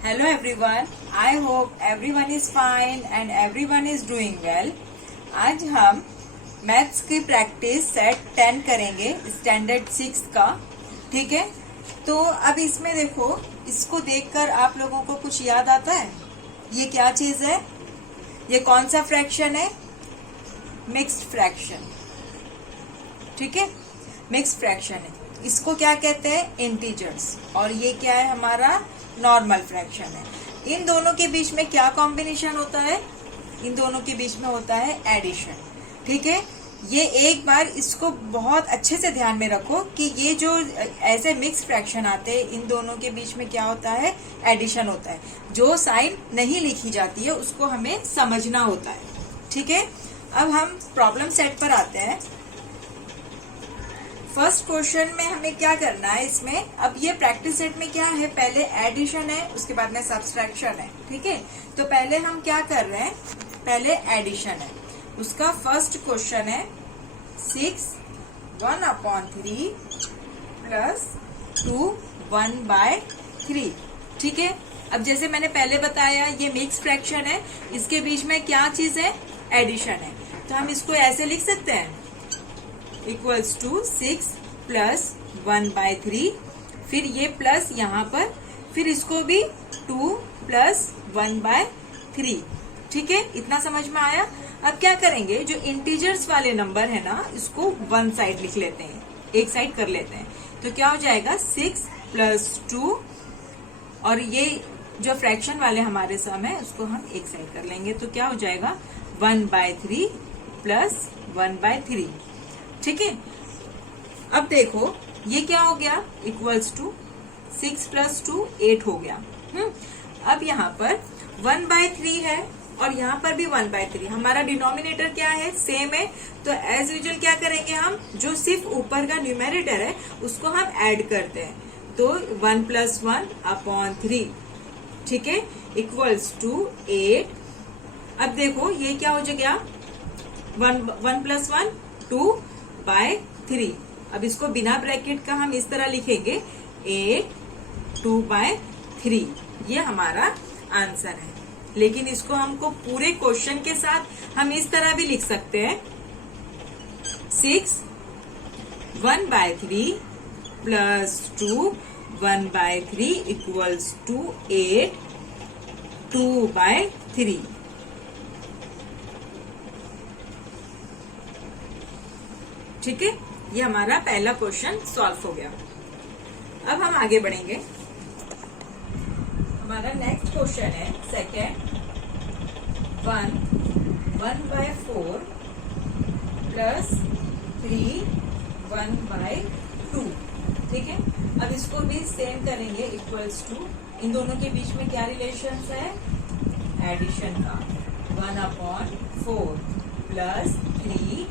Hello everyone. I hope everyone is fine and everyone is doing well. आज हम maths की practice set 10 करेंगे standard 6 का। ठीक है, तो अब इसमें देखो, इसको देखकर आप लोगों को कुछ याद आता है? ये क्या चीज है? ये कौन सा फ्रैक्शन है? Mixed fraction. ठीक है, मिक्स्ड फ्रैक्शन है। इसको क्या कहते हैं? इंटीजर्स। और ये क्या है? हमारा नॉर्मल फ्रैक्शन है। इन दोनों के बीच में क्या कॉम्बिनेशन होता है? इन दोनों के बीच में होता है एडिशन। ठीक है, ये एक बार इसको बहुत अच्छे से ध्यान में रखो कि ये जो ऐसे मिक्स फ्रैक्शन आते हैं, इन दोनों के बीच में क्या होता है? एडिशन होता है। जो साइन नहीं लिखी जाती है उसको हमें समझना होता है। ठीक है, अब हम प्रॉब्लम सेट पर आते हैं। फर्स्ट क्वेश्चन में हमें क्या करना है इसमें? अब ये प्रैक्टिस सेट में क्या है? पहले एडिशन है, उसके बाद में सब्सट्रैक्शन है। ठीक है, तो पहले हम क्या कर रहे हैं? पहले एडिशन है। उसका फर्स्ट क्वेश्चन है 6 1/3 प्लस 2 1/3। ठीक है, अब जैसे मैंने पहले बताया ये मिक्स फ्रैक्शन है, इसके बीच में क्या चीज है? एडिशन है। तो हम इसको ऐसे लिख सकते हैं इक्वल्स टू 6 प्लस 1/3, फिर ये प्लस यहाँ पर, फिर इसको भी 2 प्लस 1/3। ठीक है, इतना समझ में आया? अब क्या करेंगे? जो इंटीजर्स वाले नंबर है ना, इसको वन साइड लिख लेते हैं, एक साइड कर लेते हैं। तो क्या हो जाएगा? 6 प्लस 2, और ये जो फ्रैक्शन वाले हमारे सम है उसको हम एक साइड कर लेंगे। तो क्या हो जाएगा? 1/3 प्लस 1/3। ठीक है, अब देखो ये क्या हो गया? इक्वल्स टू 6 प्लस 2 8 हो गया। अब यहाँ पर 1/3 है और यहाँ पर भी 1/3। हमारा डिनोमिनेटर क्या है? सेम है। तो एज यूजुअल क्या करेंगे हम? जो सिर्फ ऊपर का न्यूमेरेटर है उसको हम ऐड करते हैं। तो 1 प्लस 1/3। ठीक है, इक्वल्स टू 8। अब देखो ये क्या हो गया? 1 प्लस 1 2/3। अब इसको बिना ब्रैकेट का हम इस तरह लिखेंगे 8 2/3। ये हमारा आंसर है। लेकिन इसको हमको पूरे क्वेश्चन के साथ हम इस तरह भी लिख सकते हैं 6 1/3 प्लस 2 1/3 इक्वल्स टू 8 2/3। ठीक है, ये हमारा पहला क्वेश्चन सॉल्व हो गया। अब हम आगे बढ़ेंगे। हमारा नेक्स्ट क्वेश्चन है सेकेंड 1/4 प्लस 3 1/2। ठीक है, अब इसको भी सेम करेंगे इक्वल्स टू, इन दोनों के बीच में क्या रिलेशन है? एडिशन का। 1/4 प्लस 3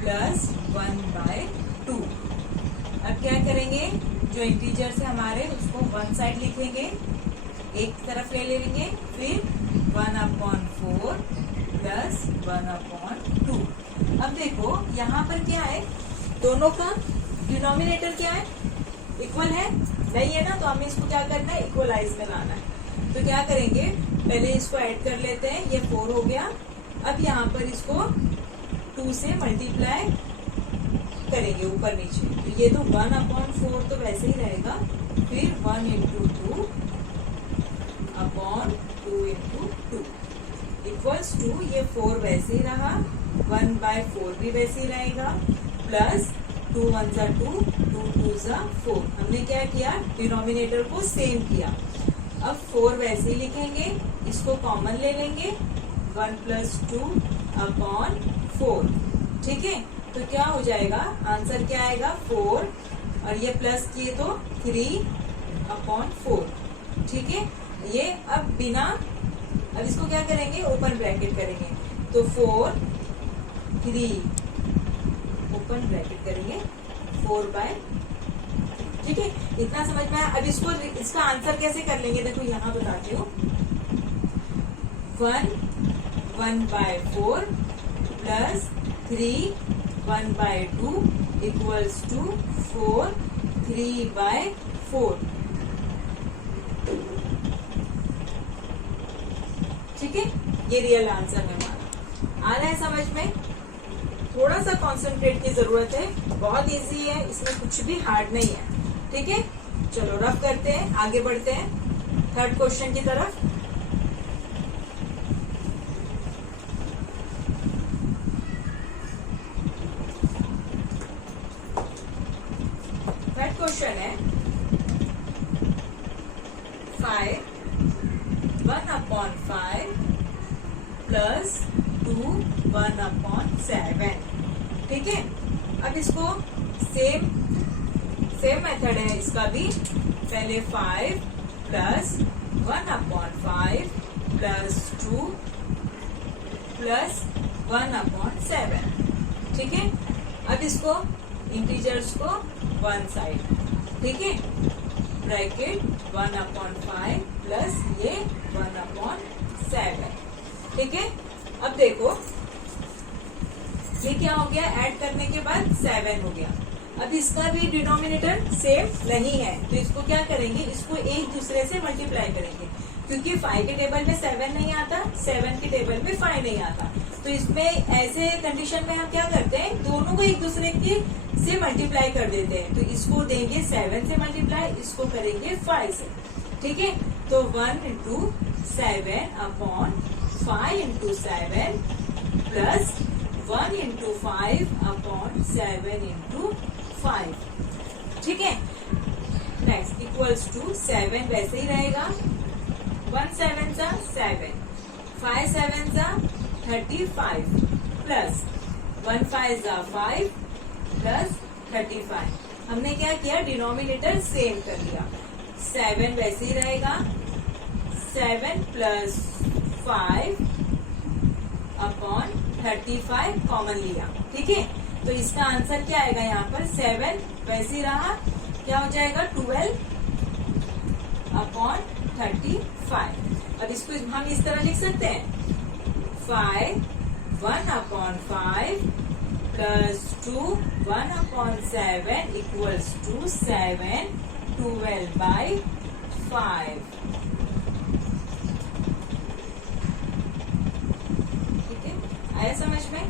प्लस 1/2। अब क्या करेंगे? जो इंटीजर्स है हमारे उसको वन साइड लिखेंगे, एक तरफ ले लेंगे, फिर 1/4 प्लस 1/2। अब देखो यहाँ पर क्या है? दोनों का डिनोमिनेटर क्या है? इक्वल है नहीं है ना? तो हमें इसको क्या करना है? इक्वलाइज में लाना है। तो क्या करेंगे? पहले इसको ऐड कर लेते हैं, ये 4 हो गया। अब यहाँ पर इसको 2 से मल्टीप्लाई करेंगे ऊपर नीचे, तो ये तो 1/4 तो वैसे ही रहेगा, फिर 1 × 2 अपॉन 2 × 2 इक्वल्स टू, ये 4 वैसे ही रहा, 1/4 भी वैसे ही रहेगा, प्लस 2 1 × 2 2 2 4। हमने क्या किया? डिनोमिनेटर को सेम किया। अब 4 वैसे ही लिखेंगे, इसको कॉमन ले लेंगे, 1 प्लस 2/4। ठीक है, तो क्या हो जाएगा? आंसर क्या आएगा? 4, और ये प्लस किए तो 3/4। ठीक है, ये अब बिना, अब इसको क्या करेंगे? ओपन ब्रैकेट करेंगे, तो 4 3 ओपन ब्रैकेट करेंगे 4/। ठीक है, इतना समझ में आया? अब इसको, इसका आंसर कैसे कर लेंगे? देखो यहाँ बताती हूँ। 1/4 प्लस 3 1/2 इक्वल्स टू 4 3/4। ठीक है, ये रियल आंसर है हमारा। आ रहा है समझ में? थोड़ा सा कॉन्सेंट्रेट की जरूरत है, बहुत इजी है, इसमें कुछ भी हार्ड नहीं है। ठीक है, चलो रफ करते हैं, आगे बढ़ते हैं थर्ड क्वेश्चन की तरफ। थर्ड क्वेश्चन है 5 1/5 प्लस 2 1/7। ठीक है, अब इसको सेम मेथड है इसका भी। पहले 5 प्लस 1/5 प्लस 2 प्लस 1/7। ठीक है, अब इसको इंटीजर्स को वन साइड, ठीक है, ब्रैकेट 1/5 प्लस ये 1/7। ठीक है, अब देखो ये क्या हो गया, ऐड करने के बाद 7 हो गया। अब इसका भी डिनोमिनेटर सेम नहीं है, तो इसको क्या करेंगे, इसको एक दूसरे से मल्टीप्लाई करेंगे, क्योंकि 5 के टेबल में 7 नहीं आता, 7 के टेबल में 5 नहीं आता। तो इसमें ऐसे कंडीशन में हम क्या करते हैं, दोनों को एक दूसरे की से मल्टीप्लाई कर देते हैं। तो इसको देंगे 7 से मल्टीप्लाई, इसको करेंगे 5 से। ठीक है, तो 1 × 7/5 × 7 प्लस 1 × 5/7 × 5। ठीक है, नेक्स्ट इक्वल्स टू 7 वैसे ही रहेगा, 1 7 सा 7, 5 7 सा 35 प्लस 1 5 सा 5 प्लस 35। हमने क्या किया, डिनोमिनेटर सेम कर लिया। 7 वैसे ही रहेगा, 7 प्लस 5/35 कॉमन लिया। ठीक है, तो इसका आंसर क्या आएगा, यहाँ पर 7 वैसे ही रहा, क्या हो जाएगा 12/35। अब इसको हम इस तरह लिख सकते हैं, 5 1/5 प्लस 2 1/7 इक्वल्स टू 7 12/5। ठीक है, आया समझ में?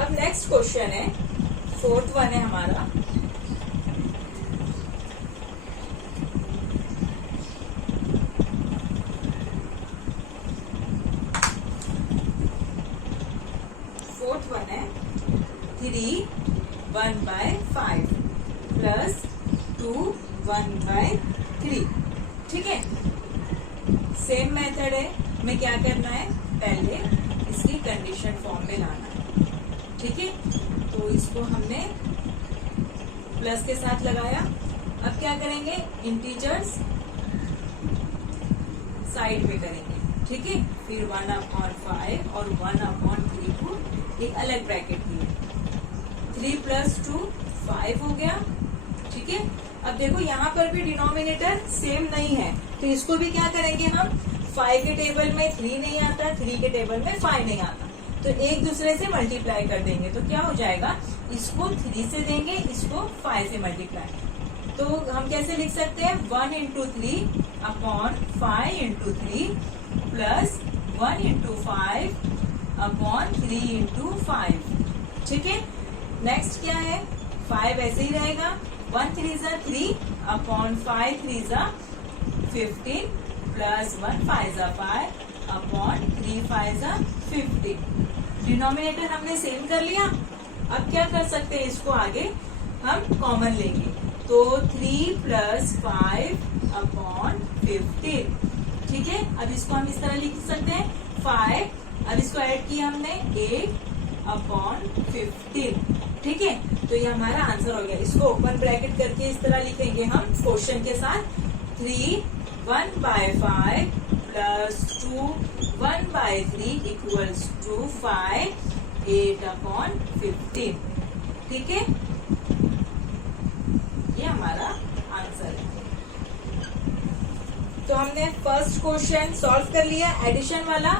अब नेक्स्ट क्वेश्चन है, फोर्थ वन है हमारा। फोर्थ वन है 3 1/5 प्लस 2 1/3। ठीक है, सेम मेथड है। हमें क्या करना है, पहले इसकी कंडीशन फॉर्म में लाना है। ठीक है, तो इसको हमने प्लस के साथ लगाया। अब क्या करेंगे, इंटीजर्स साइड में करेंगे। ठीक है, फिर 1/5 और 1/3 को एक अलग ब्रैकेट दिए। 3 प्लस 2 5 हो गया। ठीक है, अब देखो यहाँ पर भी डिनोमिनेटर सेम नहीं है, तो इसको भी क्या करेंगे हम, 5 के टेबल में 3 नहीं आता, 3 के टेबल में 5 नहीं आता, तो एक दूसरे से मल्टीप्लाई कर देंगे। तो क्या हो जाएगा, इसको 3 से देंगे, इसको 5 से मल्टीप्लाई। तो हम कैसे लिख सकते हैं, 1 × 3/5 × 3 प्लस 1 × 5/3 × 5। ठीक है, नेक्स्ट क्या है, 5 ऐसे ही रहेगा, 1 3 सा 3/5 3 सा 15 प्लस 1 5 सा 5/3 5 सा 15। डिनोमिनेटर हमने सेम कर लिया। अब क्या कर सकते हैं, इसको आगे हम कॉमन लेंगे, तो 3 प्लस 5/15। ठीक है, अब इसको हम इस तरह लिख सकते हैं 5, अब इसको ऐड किया हमने 8/15। ठीक है, तो ये हमारा आंसर हो गया। इसको ओपन ब्रैकेट करके इस तरह लिखेंगे हम क्वेश्चन के साथ, 3 1/5 प्लस 2 1/3 इक्वल्स टू 5 8/15। ठीक है, ये हमारा आंसर है। तो हमने फर्स्ट क्वेश्चन सॉल्व कर लिया, एडिशन वाला।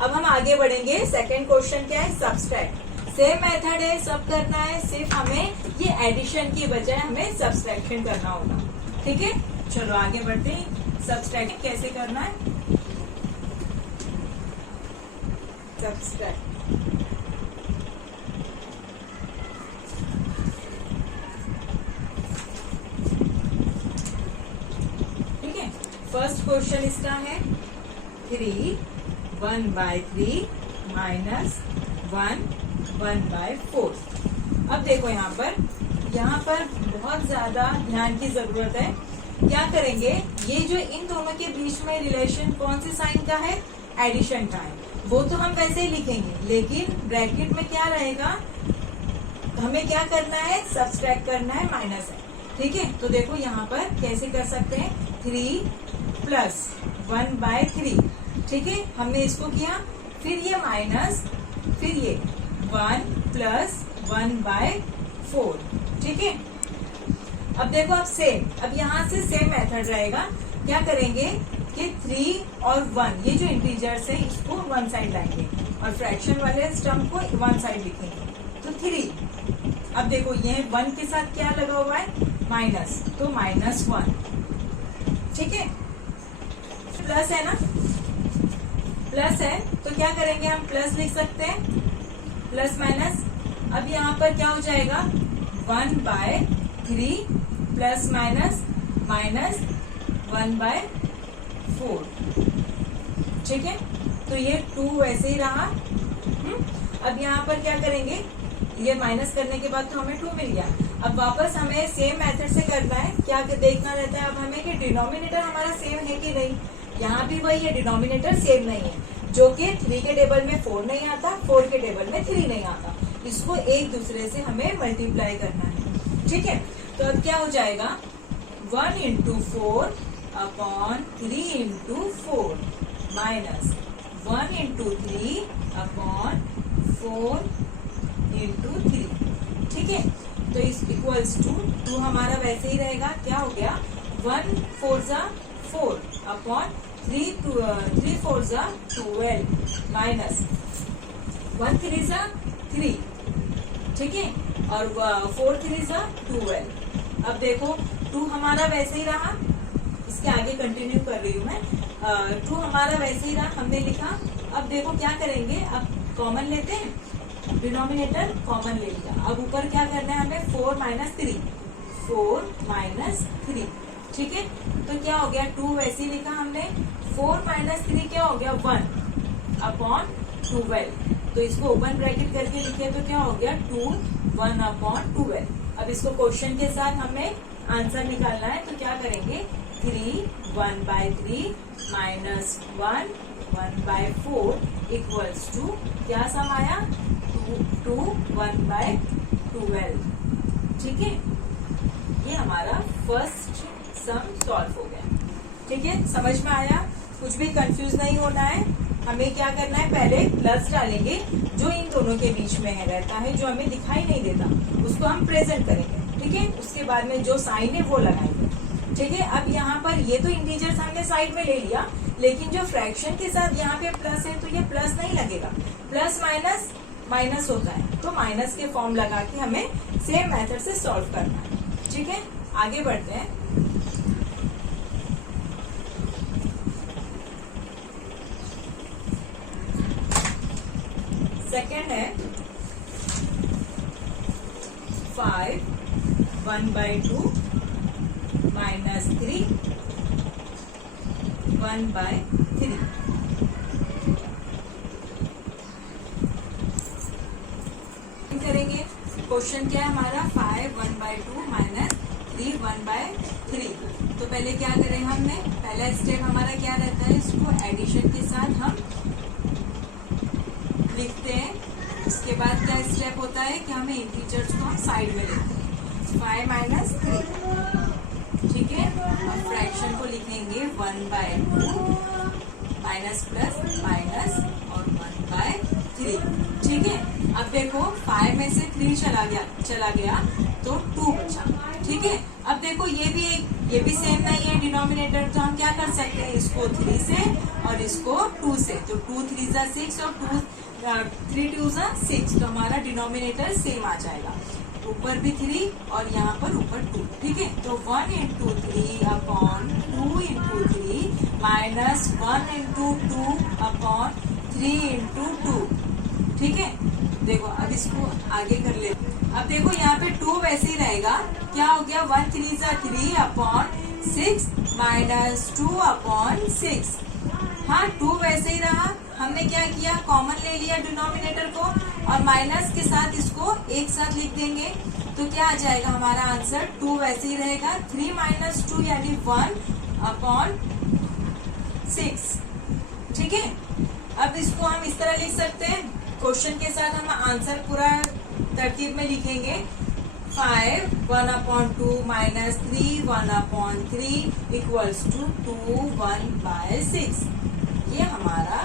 अब हम आगे बढ़ेंगे, सेकंड क्वेश्चन क्या है, सब्सट्रैक्ट। सेम मेथड है, सब करना है, सिर्फ हमें ये एडिशन की बजाय हमें सब्सट्रैक्शन करना होगा। ठीक है, चलो आगे बढ़ते हैं, सब्सट्रैक्ट कैसे करना है। सब्सट्रैक्ट। ठीक है, फर्स्ट क्वेश्चन इसका है 3 1/3 माइनस 1 1/4। अब देखो यहाँ पर बहुत ज्यादा ध्यान की जरूरत है। क्या करेंगे, ये जो इन दोनों के बीच में रिलेशन कौन से साइन का है, एडिशन का है, वो तो हम वैसे ही लिखेंगे, लेकिन ब्रैकेट में क्या रहेगा, हमें क्या करना है, सब्सट्रैक्ट करना है, माइनस है। ठीक है, तो देखो यहाँ पर कैसे कर सकते हैं, 3 प्लस 1/3। ठीक है, हमने इसको किया, फिर ये माइनस, फिर ये 1 प्लस 1/4। ठीक है, अब देखो, अब यहाँ से सेम मेथड रहेगा। क्या करेंगे कि 3 और 1, ये जो इंटीजर्स है इसको वन साइड लाएंगे और फ्रैक्शन वाले स्टम्प को वन साइड लिखेंगे, तो 3। अब देखो ये 1 के साथ क्या लगा हुआ है, माइनस, तो -1। ठीक है, प्लस है ना, प्लस है तो क्या करेंगे, हम प्लस लिख सकते हैं, प्लस माइनस। अब यहाँ पर क्या हो जाएगा, 1/3 प्लस माइनस माइनस 1/4। ठीक है, तो ये 2 वैसे ही रहा। अब यहाँ पर क्या करेंगे, ये माइनस करने के बाद तो हमें 2 मिल गया। अब वापस हमें सेम मेथड से करना है, क्या देखना रहता है अब हमें कि डिनोमिनेटर हमारा सेम है कि नहीं। यहाँ भी वही है, डिनोमिनेटर सेम नहीं है, जो कि 3 के टेबल में 4 नहीं आता, 4 के टेबल में 3 नहीं आता। इसको एक दूसरे से हमें मल्टीप्लाई करना है। ठीक है, तो अब क्या हो जाएगा, 1 × 4 अपॉन 3 × 4 माइनस 1 × 3 अपॉन 4 × 3। ठीक है, तो इस इक्वल्स टू 2 हमारा वैसे ही रहेगा। क्या हो गया, 1 4 × 4 अपॉन 3 4 × 12 माइनस 1 3 × 3। ठीक है, और 4 3 × 12। अब देखो 2 हमारा वैसे ही रहा, इसके आगे कंटिन्यू कर रही हूँ मैं। 2 हमारा वैसे ही रहा, हमने लिखा। अब देखो क्या करेंगे, अब कॉमन लेते हैं, डिनोमिनेटर कॉमन ले लिया। अब ऊपर क्या करना है हमें, 4 - 3, 4 - 3। ठीक है, तो क्या हो गया, 2 वैसे ही लिखा हमने, 4 - 3 क्या हो गया, 1 अपॉन 12। तो इसको ओपन ब्रैकेट करके लिखे तो क्या हो गया, 2 1 अपॉन 12। अब इसको क्वेश्चन के साथ हमें आंसर निकालना है, तो क्या करेंगे, 3 1/3 माइनस 1 1/4 इक्वल्स टू क्या सम आया, 2 1/12। ठीक है, ये हमारा फर्स्ट सम सॉल्व हो गया। ठीक है, समझ में आया, कुछ भी कंफ्यूज नहीं होना है। हमें क्या करना है, पहले प्लस डालेंगे जो इन दोनों के बीच में है रहता है, जो हमें दिखाई नहीं देता, उसको हम प्रेजेंट करेंगे। ठीक है, उसके बाद में जो साइन है वो लगाएंगे। ठीक है, अब यहाँ पर ये तो इंटीजर्स हमने साइड में ले लिया, लेकिन जो फ्रैक्शन के साथ यहाँ पे प्लस है तो ये प्लस नहीं लगेगा, प्लस माइनस माइनस होता है, तो माइनस के फॉर्म लगा के हमें सेम मेथड से सॉल्व करना है। ठीक है, आगे बढ़ते हैं। सेकेंड है 5 1/2 माइनस 3 1/3। करेंगे, क्वेश्चन क्या है हमारा, 5 1/2 माइनस 3 1/3। तो पहले क्या करें, हमने पहला स्टेप हमारा क्या रहता है, इसको एडिशन के साथ हम लिखते हैं। उसके बाद क्या स्टेप होता है कि हमें इंटीजर्स को हम साइड में लिखते हैं, 5 - 3। ठीक है, और फ्रैक्शन को लिखेंगे 1/2 माइनस प्लस माइनस और 1/3। ठीक है, अब देखो 5 में से 3 चला गया तो 2 बचा। ठीक है, अब देखो ये भी सेम नहीं है डिनोमिनेटर, तो हम क्या कर सकते हैं, इसको 3 से और इसको 2 से, तो 2 3 × 6 और 3 2 × 6, तो हमारा डिनोमिनेटर सेम आ जाएगा, ऊपर भी 3 और यहाँ पर ऊपर 2। ठीक है, तो 1 × 3 अपॉन 2 × 3 माइनस 1 × 2 अपॉन 3 × 2। ठीक है, देखो अब इसको आगे कर ले। अब देखो यहाँ पे 2 वैसे ही रहेगा, क्या हो गया 1 3 सा 3 अपॉन 6 माइनस 2 अपॉन 6। हाँ 2 वैसे ही रहा, हमने क्या किया कॉमन ले लिया डिनोमिनेटर को और माइनस के साथ इसको एक साथ लिख देंगे, तो क्या आ जाएगा हमारा आंसर 2 वैसे ही रहेगा 3 माइनस 2 यानी 1 अपॉन 6। ठीक है, अब इसको हम इस तरह लिख सकते हैं, क्वेश्चन के साथ हम आंसर पूरा तरतीब में लिखेंगे। 5 1 upon 2 minus 3 1 upon 3 equals to 2 1 by 6। ये हमारा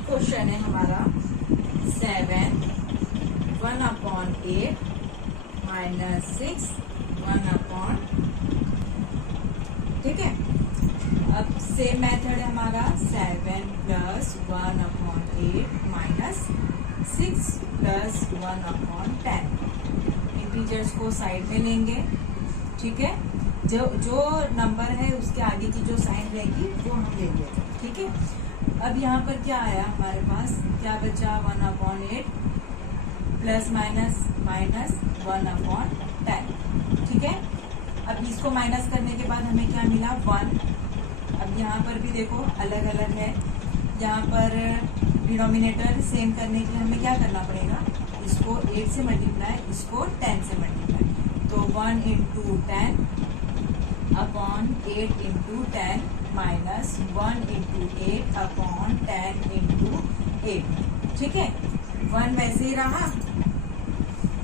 क्वेश्चन है हमारा 7 1 अपॉन 8 माइनस 6 1 अपॉन। ठीक है, अब सेम मेथड है हमारा 7 plus 1 upon 8 minus 6 plus 1 upon 10। Integers को साइड में लेंगे। ठीक है, जो नंबर है उसके आगे की जो साइन रहेगी वो हम लेंगे। ठीक है, अब यहाँ पर क्या आया हमारे पास, क्या बचा 1 upon 8 plus minus minus 1 upon 10। ठीक है, अब इसको माइनस करने के बाद हमें क्या मिला 1। अब यहाँ पर भी देखो अलग अलग है, यहाँ पर डिनोमिनेटर सेम करने के लिए हमें क्या करना पड़ेगा, इसको 8 से मल्टीप्लाई, इसको 10 से मल्टीप्लाई, तो 1 into 10 upon 8 into 10 minus 1 into 8 upon 10 into 8। ठीक है, 1 वैसे ही रहा।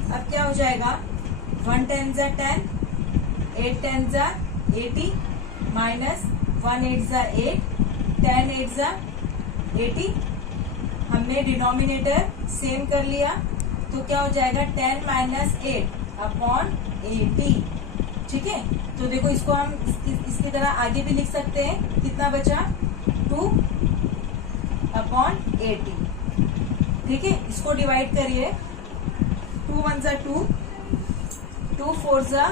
अब क्या हो जाएगा 1 10 जा 10 8 10 जा 80 माइनस 1 8 जा 8 10 8 जा 80। हमने डिनोमिनेटर सेम कर लिया, तो क्या हो जाएगा 10 माइनस 8 अपॉन 80। ठीक है, तो देखो इसको हम इसकी तरह आगे भी लिख सकते हैं, कितना बचा 2 अपॉन 80। ठीक है, इसको डिवाइड करिए, 2 1 जा 2 2 4 जा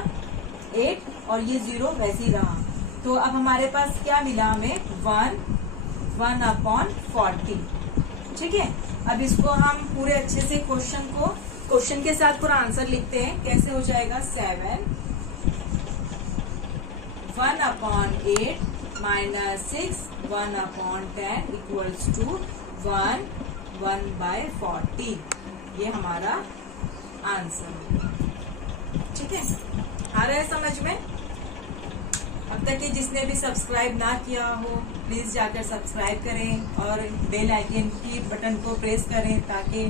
8 और ये 0 वैसे ही रहा। तो अब हमारे पास क्या मिला हमें 1 अपॉन 40। ठीक है, अब इसको हम पूरे अच्छे से क्वेश्चन के साथ पूरा आंसर लिखते हैं। कैसे हो जाएगा 7 1 upon 8 minus 6 1 upon 10 equals to 1 by 40। ये हमारा आंसर। ठीक है, आ रहा है समझ में। अब तक के जिसने भी सब्सक्राइब ना किया हो प्लीज जाकर सब्सक्राइब करें और बेल आइकन की बटन को प्रेस करें, ताकि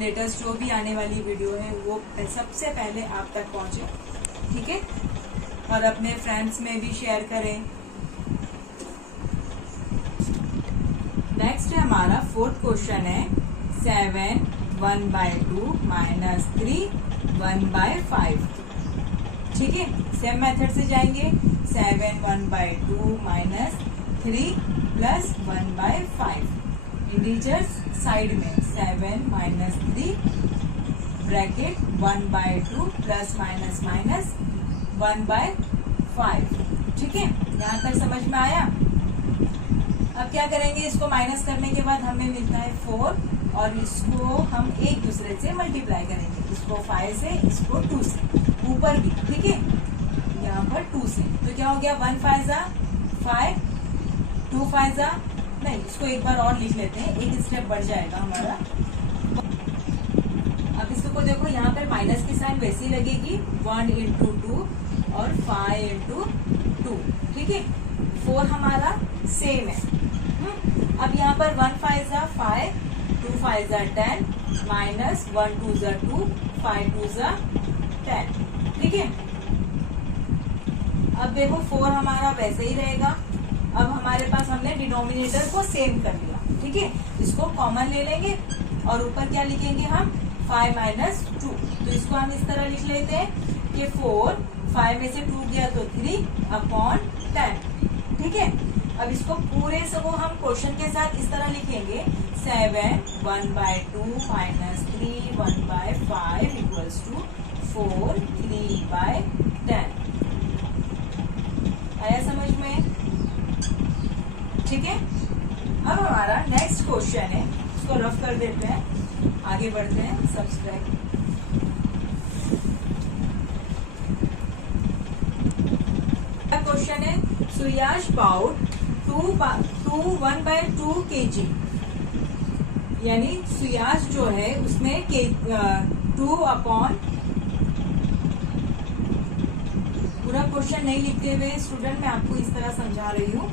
लेटेस्ट जो भी आने वाली वीडियो है वो सबसे पहले आप तक पहुंचे। ठीक है, और अपने फ्रेंड्स में भी शेयर करें। नेक्स्ट है हमारा 4th क्वेश्चन है 7 1 बाय 2 माइनस 3 1 बाय 5। ठीक है, सेम मेथड से जाएंगे। 7 1 by 2 minus 3 plus 1 by 5। Integers side में 7 minus 3 bracket 1 by 2 plus minus minus 1 by 5। ठीक है, यहाँ तक समझ में आया। अब क्या करेंगे, इसको माइनस करने के बाद हमें मिलता है 4 और इसको हम एक दूसरे से मल्टीप्लाई करेंगे, इसको 5 से, इसको 2 से, ऊपर भी। ठीक है, यहाँ पर 2 से, तो क्या हो गया 1 5 जा 5 2 5 जा, नहीं इसको एक बार और लिख लेते हैं, एक स्टेप बढ़ जाएगा हमारा। अब इसको देखो यहाँ पर माइनस की साइन वैसी लगेगी, 1 इंटू 2 और 5 इंटू 2। ठीक है, 4 हमारा सेम है। अब यहाँ पर 1 5 जा 5 2 5 जा 10 माइनस 1 2 जा 2 5 2 जा 10। ठीक है, अब देखो 4 हमारा वैसे ही रहेगा। अब हमारे पास हमने डिनोमिनेटर को सेम कर लिया। ठीक है, इसको कॉमन ले लेंगे और ऊपर क्या लिखेंगे हम 5 माइनस 2। तो इसको हम इस तरह लिख लेते हैं कि 4 5 में से 2 गया तो 3 अपॉन 10। ठीक है, अब इसको पूरे से वो हम क्वेश्चन के साथ इस तरह लिखेंगे 7 1 by 2 minus 3 1 by 5 equals to 4 3 by 10। आया समझ में? ठीक है, अब हमारा नेक्स्ट क्वेश्चन है उसको रफ कर देते हैं, आगे बढ़ते हैं। सब्सट्रैक्ट क्वेश्चन है, सुयाश बाउट 1/2 kg, यानी सुयाश जो है उसने 2 अपॉन, पूरा क्वेश्चन नहीं लिखते हुए स्टूडेंट मैं आपको इस तरह समझा रही हूँ।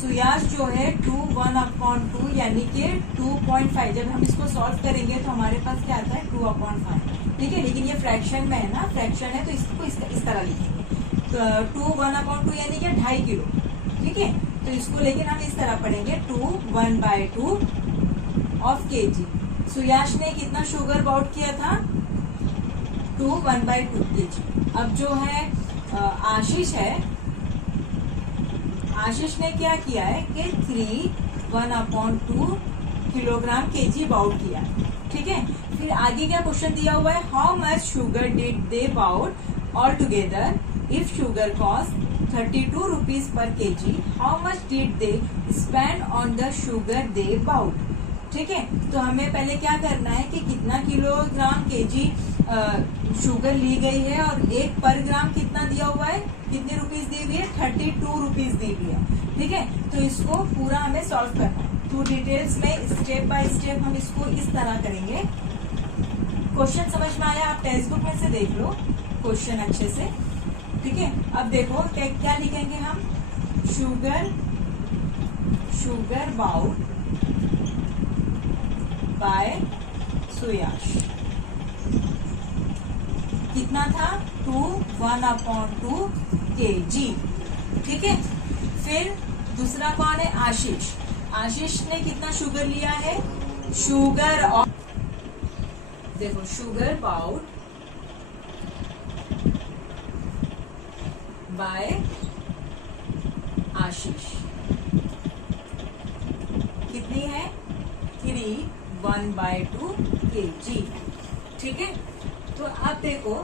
सुयाश जो है 1/2 यानी कि 2.5, जब हम इसको सॉल्व करेंगे तो हमारे पास क्या आता है 2/5, ठीक है। लेकिन ये फ्रैक्शन में है ना, फ्रैक्शन है तो इसको इस तरह लिखेंगे। तो 1/2 यानी कि 2.5 किलो, ठीक है। तो इसको लेकिन हम इस तरह पढ़ेंगे 1/2 ऑफ kg। सुयाश ने कितना शुगर बाउट किया था 1/2 kg। अब जो है आशीष है, आशीष ने क्या किया है कि 1/2 किलोग्राम kg बाउट किया, ठीक है। फिर आगे क्या क्वेश्चन दिया हुआ है, how much sugar did they bought all together if sugar cost 32 rupees per kg, how much did they spend on the sugar they bought, ठीक है। तो हमें पहले क्या करना है कि कितना किलोग्राम kg शुगर ली गई है और एक पर ग्राम कितना दिया हुआ है, कितने रुपीज दी हुई है 32 रुपीज दी हुई है, ठीक है। तो इसको पूरा हमें सॉल्व करना है। तो डिटेल्स में स्टेप बाय स्टेप हम इसको इस तरह करेंगे। क्वेश्चन समझ में आया, आप टेक्स्ट बुक में से देख लो क्वेश्चन अच्छे से, ठीक है। अब देखो क्या लिखेंगे हम, शुगर बाउट बाय सुयाश कितना था 1/2 kg, ठीक है। फिर दूसरा कौन है, आशीष। आशीष ने कितना शुगर लिया है, देखो शुगर बाउट बाय आशीष कितनी है 1/2 kg, ठीक है। तो आप देखो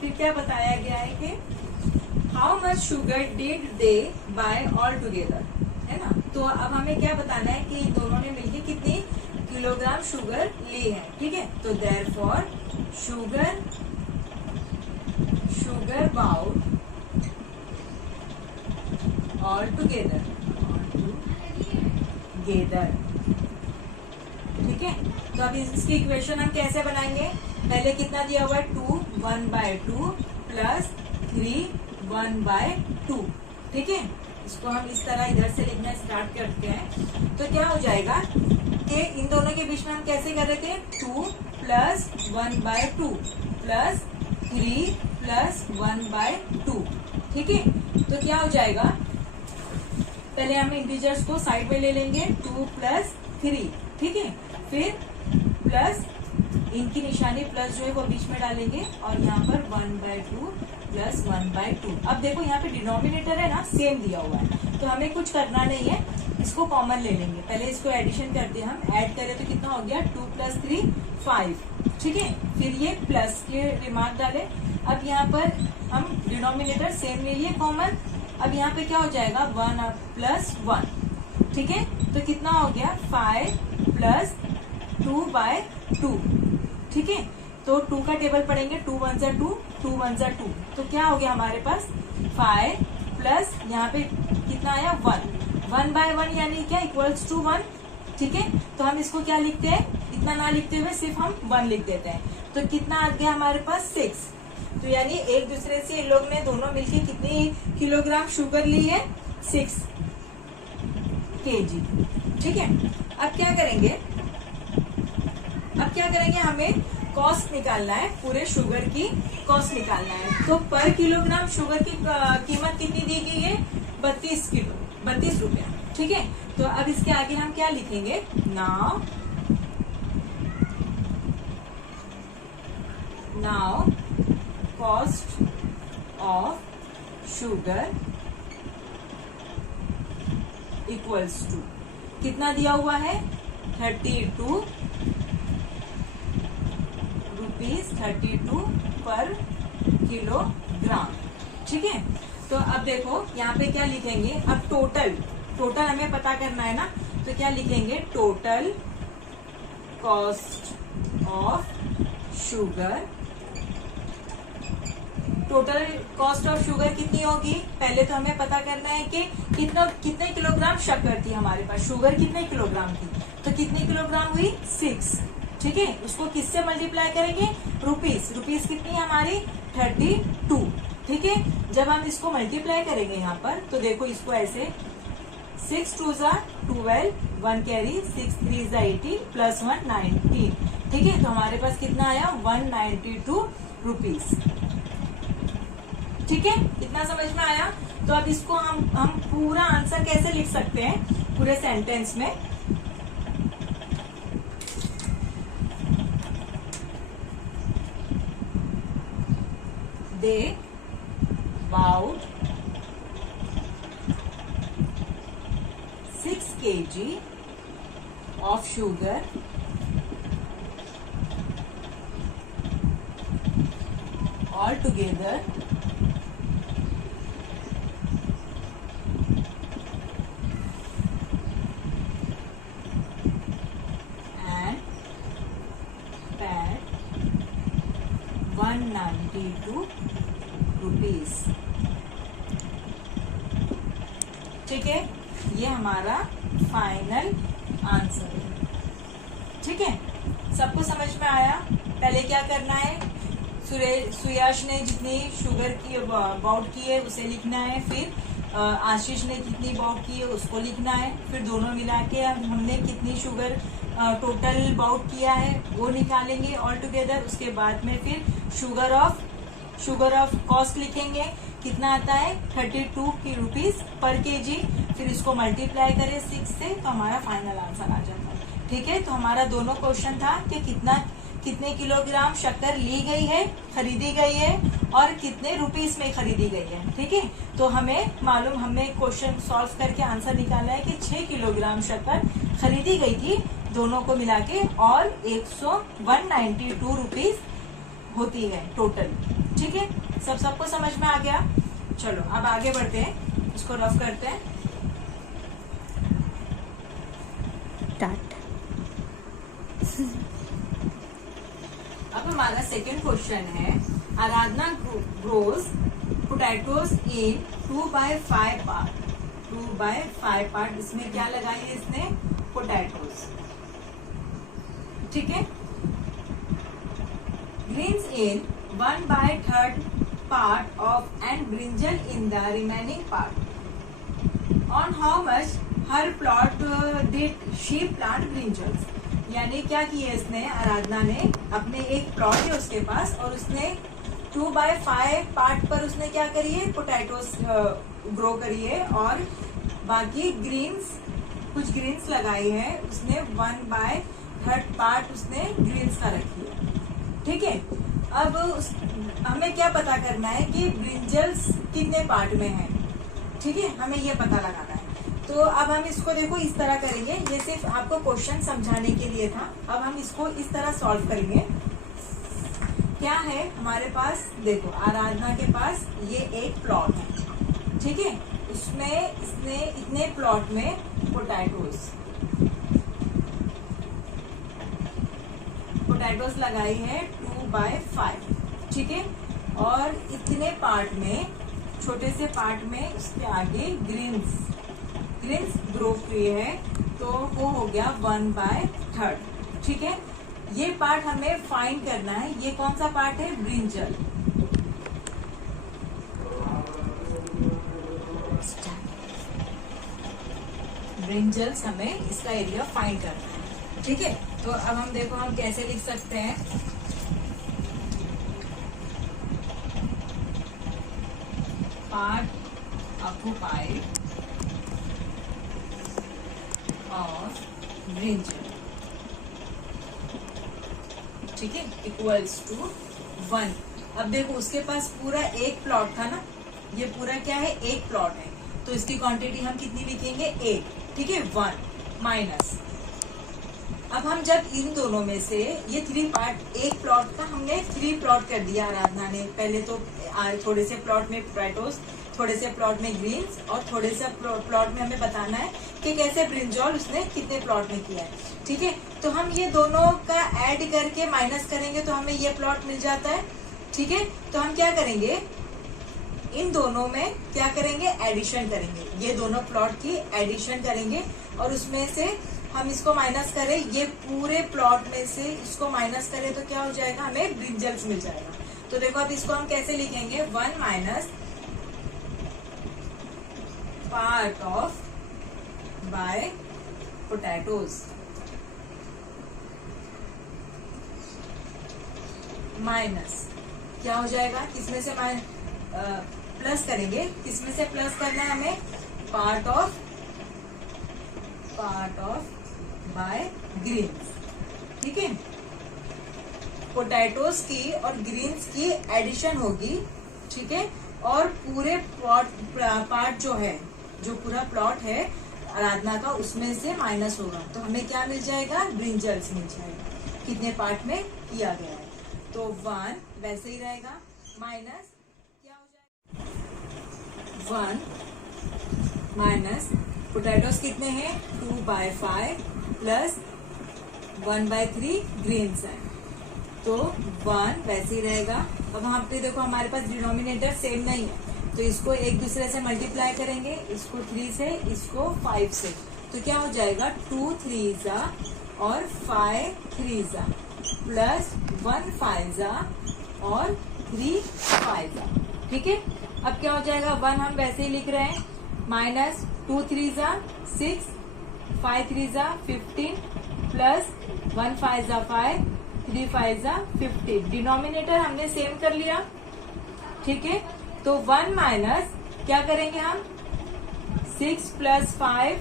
फिर क्या बताया गया है कि how much sugar did they buy all together, है ना। तो अब हमें क्या बताना है कि दोनों ने मिलकर कितनी किलोग्राम शुगर ली है, ठीक है। तो therefore sugar bought all together, ठीक है। तो अब इसकी इक्वेशन हम कैसे बनाएंगे, पहले कितना दिया हुआ है 1/2 प्लस 1/2, ठीक है। इसको हम इस तरह इधर से लिखना स्टार्ट करते हैं। तो क्या हो जाएगा कि इन दोनों के बीच में हम कैसे कर रहे थे 2 प्लस 1/2 प्लस 3 प्लस 1/2, ठीक है। तो क्या हो जाएगा, पहले हम इंटीजर्स को साइड में ले लेंगे 2 प्लस 3, ठीक है। फिर प्लस इनकी निशानी प्लस जो है वो बीच में डालेंगे और यहाँ पर 1/2 प्लस 1/2। अब देखो यहाँ पे डिनोमिनेटर है ना सेम दिया हुआ है, तो हमें कुछ करना नहीं है, इसको कॉमन ले लेंगे। पहले इसको एडिशन करते हैं, हम ऐड करें तो कितना हो गया 2 + 3 5, ठीक है। फिर ये प्लस के रिमार्क डाले। अब यहाँ पर हम डिनोमिनेटर सेम ले लिए कॉमन। अब यहाँ पे क्या हो जाएगा 1 + 1, ठीक है। तो कितना हो गया 5 + 2/2, ठीक है। तो 2 का टेबल पढ़ेंगे, 2 × 1 = 2, 2 × 1 = 2। तो क्या हो गया हमारे पास 5 प्लस यहाँ पे कितना आया 1, 1/1 यानी क्या इक्वल्स टू 1, ठीक है। तो हम इसको क्या लिखते हैं, इतना ना लिखते हुए सिर्फ हम 1 लिख देते हैं। तो कितना आ गया हमारे पास 6। तो यानी एक दूसरे से इन लोग ने दोनों मिलके कितनी किलोग्राम शुगर ली है 6 kg, ठीक है। अब क्या करेंगे, हमें कॉस्ट निकालना है, पूरे शुगर की कॉस्ट निकालना है। तो पर किलोग्राम शुगर की कीमत कितनी दी गई है 32 रुपया, ठीक है। तो अब इसके आगे हम क्या लिखेंगे, now cost of sugar equals to कितना दिया हुआ है 32 पर किलोग्राम, ठीक है। तो अब देखो यहाँ पे क्या लिखेंगे, अब टोटल हमें पता करना है ना। तो क्या लिखेंगे, total cost of sugar. Total cost of sugar कितनी होगी, पहले तो हमें पता करना है कि कितने किलोग्राम शक्कर थी हमारे पास, शुगर कितने किलोग्राम थी, तो कितनी किलोग्राम हुई 6, ठीक है। उसको किससे मल्टीप्लाई करेंगे, रुपीस, रुपीस कितनी है हमारी 32, ठीक है। जब हम इसको मल्टीप्लाई करेंगे यहाँ पर तो देखो इसको ऐसे 6 2 12, 1 कैरी, 6 3 18 प्लस 1 19, ठीक है। तो हमारे पास कितना आया 192 रुपीस, ठीक है। इतना समझ में आया। तो अब इसको हम पूरा आंसर कैसे लिख सकते हैं पूरे सेंटेंस में, they bought 6 kg of sugar altogether and paid 192 rupees, ठीक है। ये हमारा फाइनल आंसर है, ठीक है। सबको समझ में आया। पहले क्या करना है, सुयाश ने जितनी शुगर की बाउट की है उसे लिखना है, फिर आशीष ने कितनी बाउट की है उसको लिखना है, फिर दोनों मिला के हमने कितनी शुगर टोटल बाउट किया है वो निकालेंगे ऑल टुगेदर। उसके बाद में फिर शुगर ऑफ कॉस्ट लिखेंगे, कितना आता है 32 की रुपीस पर केजी, फिर इसको मल्टीप्लाई करें 6 से तो हमारा फाइनल आंसर आ जाता है, ठीक है। तो हमारा दोनों क्वेश्चन था कि कितने किलोग्राम शक्कर ली गई है, खरीदी गई है और कितने रुपीस में खरीदी गई है, ठीक है। तो हमने क्वेश्चन सॉल्व करके आंसर निकाला है कि 6 किलोग्राम शक्कर खरीदी गई थी दोनों को मिला के, और 192 रुपीस होती है टोटल, ठीक है। सबको समझ में आ गया। चलो अब आगे बढ़ते हैं, इसको रफ करते हैं। अब हमारा सेकेंड क्वेश्चन है, Aradhana grows potatoes in 2/5 part. 2/5 part, इसमें क्या लगाई है इसने, पोटैटोज, ठीक है। Greens in 1/3 part of and brinjal in the remaining part. On how much her plot did she plant brinjals? यानी क्या किया इसने, आराधना ने अपने एक प्लॉट है उसके पास और उसने 2/5 पार्ट पर उसने क्या करी है, पोटैटोज ग्रो करी है, और बाकी कुछ ग्रीन्स लगाई है उसने, 1/3 पार्ट उसने ग्रीन्स का रखी है, ठीक है। अब हमें क्या पता करना है कि ब्रिंजल्स कितने पार्ट में है, ठीक है, हमें ये पता लगाना है। तो अब हम इसको देखो इस तरह करेंगे, ये सिर्फ आपको क्वेश्चन समझाने के लिए था। अब हम इसको इस तरह सॉल्व करेंगे। क्या है हमारे पास, देखो आराधना के पास ये एक प्लॉट है, ठीक है, उसमें इसने इतने प्लॉट में पोटैटोज लगाई है 2/5, ठीक है, और इतने पार्ट में, छोटे से पार्ट में उसके आगे ग्रीन्स ग्रो किए है, तो वो हो गया 1/3, ठीक है। ये पार्ट हमें फाइंड करना है, ये कौन सा पार्ट है, ब्रिंजल। ब्रिंजल्स हमें इसका एरिया फाइंड करना है, ठीक है। तो अब हम देखो हम कैसे लिख सकते हैं, पार्ट ऑक्युपाइड ऑफ ब्रिंजल, ठीक है, इक्वल्स टू 1। अब देखो उसके पास पूरा एक प्लॉट था ना, ये पूरा क्या है, एक प्लॉट है, तो इसकी क्वांटिटी हम कितनी लिखेंगे, 1, ठीक है, 1 माइनस। अब हम जब इन दोनों में से ये 3 पार्ट, एक प्लॉट का हमने 3 प्लॉट कर दिया आराधना ने, पहले तो थोड़े से प्लॉट में पोटैटोज थोड़े से प्लॉट में ग्रीन्स और थोड़े से प्लॉट में हमें बताना है कि कैसे ब्रिंजॉल उसने कितने प्लॉट में किया है। ठीक है, तो हम ये दोनों का ऐड करके माइनस करेंगे तो हमें ये प्लॉट मिल जाता है। ठीक है, तो हम क्या करेंगे, इन दोनों में क्या करेंगे, एडिशन करेंगे, ये दोनों प्लॉट की एडिशन करेंगे और उसमें से हम इसको माइनस करें, ये पूरे प्लॉट में से इसको माइनस करें तो क्या हो जाएगा, हमें ब्रिंजल्स मिल जाएगा। तो देखो अब इसको हम कैसे लिखेंगे, 1 minus part of by potatoes minus क्या हो जाएगा, किसमें से प्लस करेंगे, किसमें से प्लस करना है हमें, पार्ट ऑफ बाय ग्रीन्स। ठीक है, पोटैटोज की और ग्रीन्स की एडिशन होगी। ठीक है, और पूरे पार्ट जो है, जो पूरा प्लॉट है आराधना का, उसमें से माइनस होगा तो हमें क्या मिल जाएगा, ब्रिंजल्स मिल जाएगा, कितने पार्ट में किया गया है। तो 1 वैसे ही रहेगा, माइनस क्या हो जाएगा, 1 माइनस पोटैटोज कितने हैं, 2/5 प्लस 1/3 ग्रीन्स है, तो 1 वैसे ही रहेगा। अब वहां पे देखो हमारे पास डिनोमिनेटर सेम नहीं है तो इसको एक दूसरे से मल्टीप्लाई करेंगे, इसको 3 से, इसको 5 से, तो क्या हो जाएगा, 2 3 और 5 3 प्लस 1 5 और 3 5। ठीक है, अब क्या हो जाएगा, 1 हम वैसे ही लिख रहे हैं, माइनस 2 3 6 5 3 15 प्लस 1 5 5 3 5 15। डिनोमिनेटर हमने सेम कर लिया। ठीक है, तो 1 माइनस क्या करेंगे हम, 6 प्लस 5,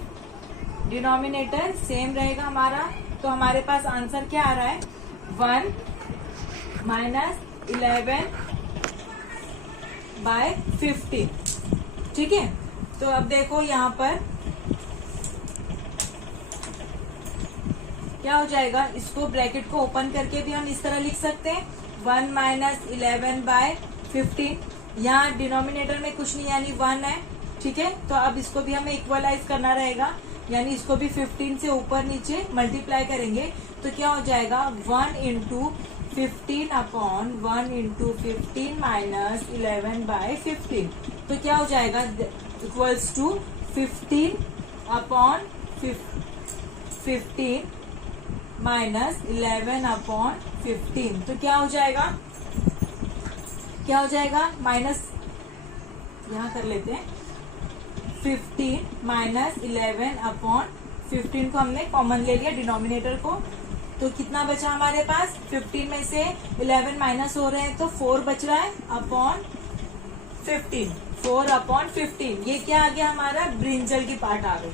डिनोमिनेटर सेम रहेगा हमारा, तो हमारे पास आंसर क्या आ रहा है, 1 माइनस 11/15। ठीक है, तो अब देखो यहाँ पर क्या हो जाएगा, इसको ब्रैकेट को ओपन करके भी हम इस तरह लिख सकते हैं, 1 माइनस 11/15। यहाँ डिनोमिनेटर में कुछ नहीं यानी 1 है। ठीक है, तो अब इसको भी हमें इक्वलाइज करना रहेगा, यानी इसको भी 15 से ऊपर नीचे मल्टीप्लाई करेंगे तो क्या हो जाएगा, 1 इंटू 15 अपॉन 1 इंटू 15 माइनस 11/15, तो क्या हो जाएगा, इक्वल्स टू 15 अपॉन 15 माइनस 11/15, तो क्या हो जाएगा, माइनस यहाँ कर लेते हैं, 15 माइनस 11/15 को हमने कॉमन ले लिया डिनोमिनेटर को, तो कितना बचा हमारे पास, 15 में से 11 माइनस हो रहे हैं तो 4 बच रहा है अपॉन 15, 4/15। ये क्या आ गया हमारा, ब्रिंजल की पार्ट आ गई।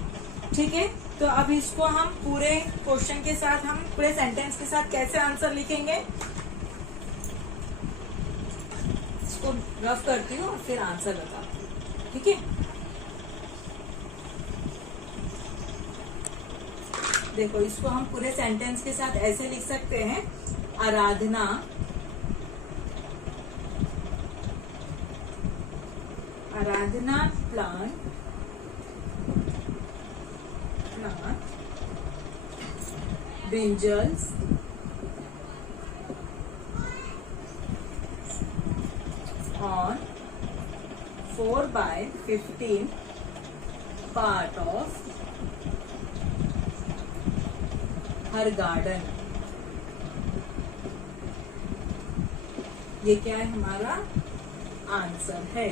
ठीक है, तो अब इसको हम पूरे क्वेश्चन के साथ, हम पूरे सेंटेंस के साथ कैसे आंसर लिखेंगे, इसको रफ करती हूँ और फिर आंसर बताती हूँ। ठीक है, देखो इसको हम पूरे सेंटेंस के साथ ऐसे लिख सकते हैं, आराधना plant brinjals on 4/15 part of her garden। ये क्या है, हमारा आंसर है।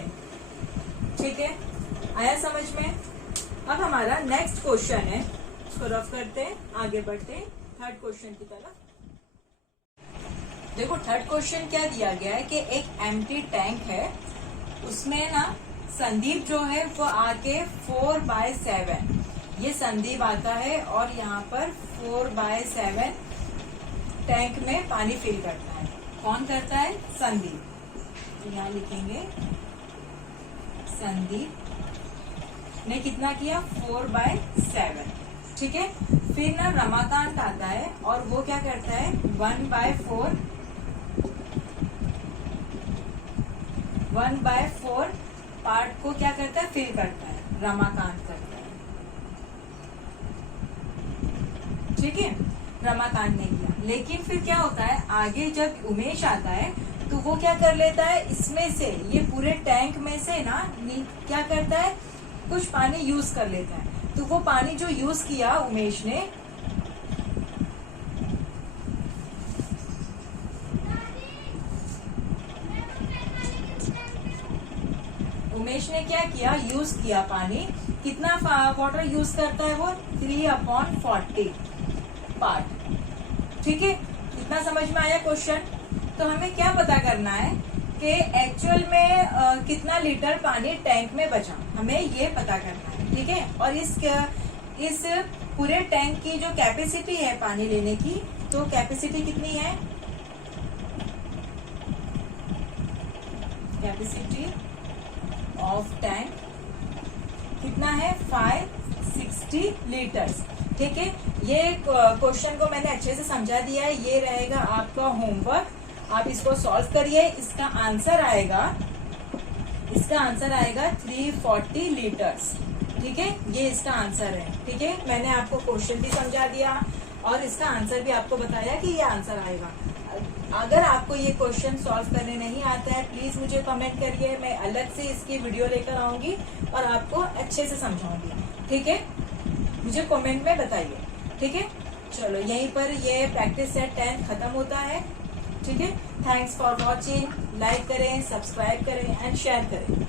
ठीक है, आया समझ में। अब हमारा नेक्स्ट क्वेश्चन है, इसको रफ करते हैं, आगे बढ़ते हैं थर्ड क्वेश्चन की तरफ। देखो थर्ड क्वेश्चन क्या दिया गया है कि एक एम्प्टी टैंक है, उसमें ना संदीप जो है वो आके 4/7, ये संदीप आता है और यहाँ पर 4/7 टैंक में पानी फिल करता है। कौन करता है, संदीप। तो यहाँ लिखेंगे संदीप ने कितना किया, 4/7। ठीक है, फिर ना रमाकांत आता है और वो क्या करता है, 1/4 पार्ट को क्या करता है, फिल करता है, रमाकांत करता है। ठीक है, रमाकांत ने किया। लेकिन फिर क्या होता है, आगे जब उमेश आता है तो वो क्या कर लेता है, इसमें से ये पूरे टैंक में से ना क्या करता है, कुछ पानी यूज कर लेता है। तो वो पानी जो यूज किया उमेश ने, क्या किया, यूज किया पानी। कितना वाटर यूज करता है वो, 3/40 पार्ट। ठीक है, इतना समझ में आया क्वेश्चन। तो हमें क्या पता करना है कि एक्चुअल में कितना लीटर पानी टैंक में बचा, हमें ये पता करना है। ठीक है, और इस पूरे टैंक की जो कैपेसिटी है पानी लेने की, तो कैपेसिटी कितनी है, कैपेसिटी ऑफ टैंक कितना है, 560 लीटर्स। ठीक है, ये क्वेश्चन को मैंने अच्छे से समझा दिया है। ये रहेगा आपका होमवर्क, आप इसको सॉल्व करिए। इसका आंसर आएगा 340 लीटर्स। ठीक है, ये इसका आंसर है। ठीक है, मैंने आपको क्वेश्चन भी समझा दिया और इसका आंसर भी आपको बताया कि ये आंसर आएगा। अगर आपको ये क्वेश्चन सॉल्व करने नहीं आता है, प्लीज मुझे कमेंट करिए, मैं अलग से इसकी वीडियो लेकर आऊंगी और आपको अच्छे से समझाऊंगी। ठीक है, मुझे कमेंट में बताइए। ठीक है, चलो यहीं पर ये प्रैक्टिस सेट 10 खत्म होता है। ठीक है, थैंक्स फॉर वॉचिंग। लाइक करें, सब्सक्राइब करें एंड शेयर करें।